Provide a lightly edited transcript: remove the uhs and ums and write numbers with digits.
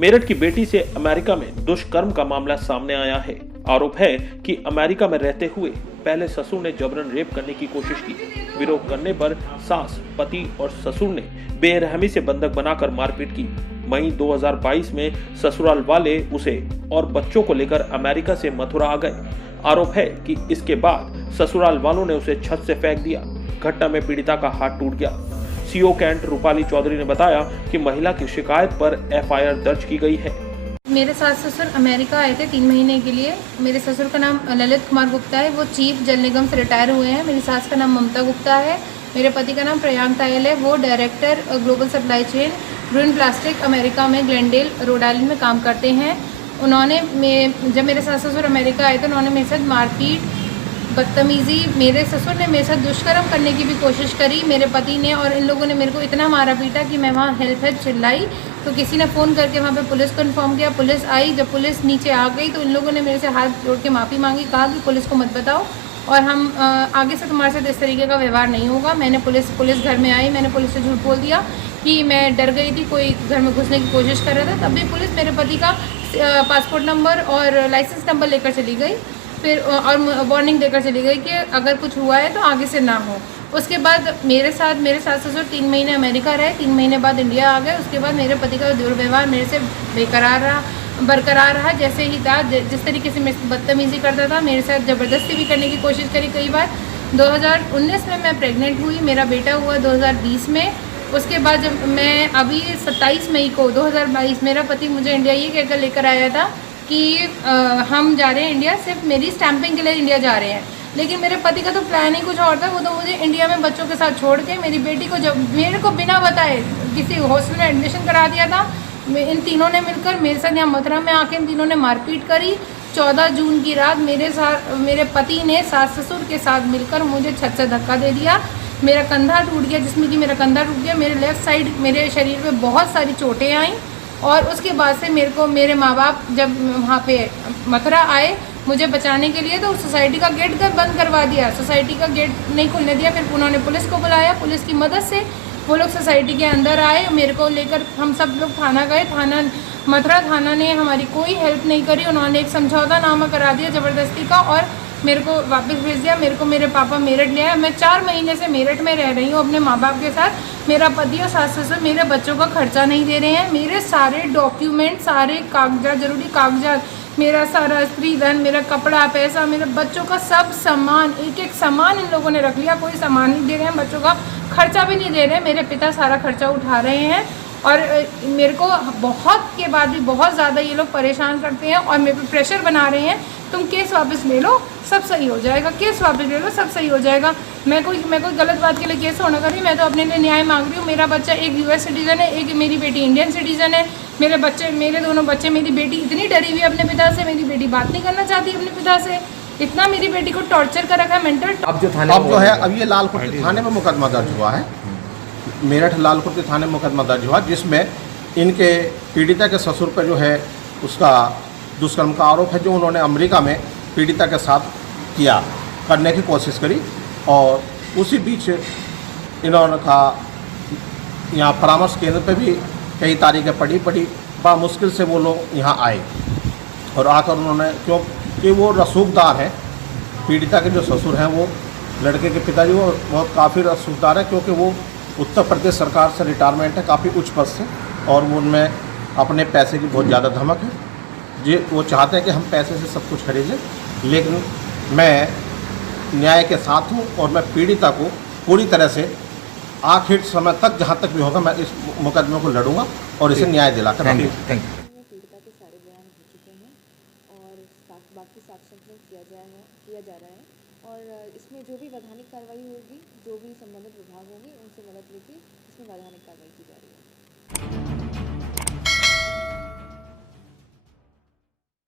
मेरठ की बेटी से अमेरिका में दुष्कर्म का मामला सामने आया है। आरोप है कि अमेरिका में रहते हुए पहले ससुर ने जबरन रेप करने की कोशिश की। विरोध करने पर सास, पति और ससुर ने बेरहमी से बंधक बनाकर मारपीट की। मई 2022 में ससुराल वाले उसे और बच्चों को लेकर अमेरिका से मथुरा आ गए। आरोप है कि इसके बाद ससुराल वालों ने उसे छत से फेंक दिया। घटना में पीड़िता का हाथ टूट गया। सीओ कैंट रूपाली चौधरी ने बताया कि महिला की शिकायत पर एफआईआर दर्ज की गई है। मेरे सास ससुर अमेरिका आए थे 3 महीने के लिए। मेरे ससुर का नाम ललित कुमार गुप्ता है, वो चीफ जल निगम से रिटायर हुए हैं। मेरी सास का नाम ममता गुप्ता है। मेरे पति का नाम प्रयांक तायल है, वो director global supply chain green plastic America में ग्लेंडेल रोड आइलैंड में काम करते हैं। उन्होंने जब मेरे सास ससुर अमेरिका आए तो उन्होंने मेरे साथ मारपीट, बदतमीज़ी, मेरे ससुर ने मेरे साथ दुष्कर्म करने की भी कोशिश करी। मेरे पति ने और इन लोगों ने मेरे को इतना मारा पीटा कि मैं वहाँ हेल्प चिल्लाई तो किसी ने फ़ोन करके वहाँ पे पुलिस को इन्फॉर्म किया। पुलिस आई, जब पुलिस नीचे आ गई तो इन लोगों ने मेरे से हाथ जोड़ के माफ़ी मांगी, कहा कि पुलिस को मत बताओ और हम आगे से तुम्हारे साथ इस तरीके का व्यवहार नहीं होगा। मैंने पुलिस घर में आई, मैंने पुलिस से झूठ बोल दिया कि मैं डर गई थी, कोई घर में घुसने की कोशिश कर रहा था। तब भी पुलिस मेरे पति का पासपोर्ट नंबर और लाइसेंस नंबर लेकर चली गई, फिर और वार्निंग देकर चली गई कि अगर कुछ हुआ है तो आगे से ना हो। उसके बाद मेरे सास ससुर 3 महीने अमेरिका रहे, 3 महीने बाद इंडिया आ गए। उसके बाद मेरे पति का दुर्व्यवहार मेरे से बरकरार रहा जैसे ही था। जिस तरीके से मेरे बदतमीज़ी करता था, मेरे साथ ज़बरदस्ती भी करने की कोशिश करी कई बार। 2019 में मैं प्रेग्नेंट हुई, मेरा बेटा हुआ 2020 में। उसके बाद जब मैं अभी 27 मई को 2022 मेरा पति मुझे इंडिया ये कहकर लेकर आया था कि हम जा रहे हैं इंडिया, सिर्फ मेरी स्टैंपिंग के लिए इंडिया जा रहे हैं। लेकिन मेरे पति का तो प्लान ही कुछ और था। वो तो मुझे इंडिया में बच्चों के साथ छोड़ के मेरी बेटी को जब मेरे को बिना बताए किसी हॉस्टल में एडमिशन करा दिया था। इन तीनों ने मिलकर मेरे साथ यहाँ मथुरा में आके इन तीनों ने मारपीट करी। 14 जून की रात मेरे पति ने सास ससुर के साथ मिलकर मुझे छत से धक्का दे दिया। मेरा कंधा टूट गया, जिसमें कि मेरा कंधा टूट गया। मेरे लेफ़्ट साइड मेरे शरीर पे बहुत सारी चोटें आईं। और उसके बाद से मेरे माँ बाप जब वहाँ पे मथुरा आए मुझे बचाने के लिए, तो सोसाइटी का गेट बंद करवा दिया, सोसाइटी का गेट नहीं खुलने दिया। फिर उन्होंने पुलिस को बुलाया, पुलिस की मदद से वो लोग सोसाइटी के अंदर आए। मेरे को लेकर हम सब लोग थाना गए। मथुरा थाना ने हमारी कोई हेल्प नहीं करी। उन्होंने एक समझौतानामा करा दिया ज़बरदस्ती का और मेरे को वापस भेज दिया। मेरे को मेरे पापा मेरठ ले आए। मैं 4 महीने से मेरठ में रह रही हूँ अपने माँ बाप के साथ। मेरा पति और सास ससुर मेरे बच्चों का खर्चा नहीं दे रहे हैं। मेरे सारे डॉक्यूमेंट, सारे कागजात, जरूरी कागजात, मेरा सारा स्त्री धन, मेरा कपड़ा, पैसा, मेरे बच्चों का सब सामान, एक सामान इन लोगों ने रख लिया। कोई सामान नहीं दे रहे हैं, बच्चों का खर्चा भी नहीं दे रहे हैं। मेरे पिता सारा खर्चा उठा रहे हैं और मेरे को बहुत के बाद भी बहुत ज़्यादा ये लोग परेशान करते हैं और मेरे पे प्रेशर बना रहे हैं, तुम केस वापस ले लो सब सही हो जाएगा, केस वापस ले लो सब सही हो जाएगा। मैं कोई गलत बात के लिए केस होना कर रही हूँ। मैं तो अपने लिए न्याय मांग रही हूँ। मेरा बच्चा एक यूएस सिटीज़न है, एक मेरी बेटी इंडियन सिटीज़न है। मेरे दोनों बच्चे, मेरी बेटी इतनी डरी हुई अपने पिता से, मेरी बेटी बात नहीं करना चाहती अपने पिता से। इतना मेरी बेटी को टॉर्चर कर रखा है, मेंटल। अब जो है अब ये लालकोट के थाने में मुकदमा दर्ज हुआ है। मेरठ लालकोट के थाने में मुकदमा दर्ज हुआ, जिसमें इनके पीड़िता के ससुर पर जो है उसका दुष्कर्म का आरोप है, जो उन्होंने अमेरिका में पीड़िता के साथ करने की कोशिश करी। और उसी बीच इन्होंने कहा, यहाँ परामर्श केंद्र पे भी कई तारीखें पड़ी बड़ा मुश्किल से वो लोग यहाँ आए और आकर उन्होंने, क्योंकि वो रसूखदार हैं, पीड़िता के जो ससुर हैं वो लड़के के पिताजी वो बहुत काफ़ी रसूखदार है, क्योंकि वो उत्तर प्रदेश सरकार से रिटायरमेंट है काफ़ी उच्च पद से, और वो उनमें अपने पैसे की बहुत ज़्यादा धमक है। वो चाहते हैं कि हम पैसे से सब कुछ खरीदें, लेकिन मैं न्याय के साथ हूँ और मैं पीड़िता को पूरी तरह से आखिर समय तक, जहाँ तक भी होगा, मैं इस मुकदमे को लड़ूंगा और इसे न्याय दिलाकर रहूँगा। पीड़िता के सारे बयान हो चुके हैं और बाकी साक्ष्य किया जा रहा है और इसमें जो भी वैधानिक कार्रवाई होगी, जो भी संबंधित विभाग होंगे उनसे मदद लेके इसमें वैधानिक कार्रवाई की जा रही है।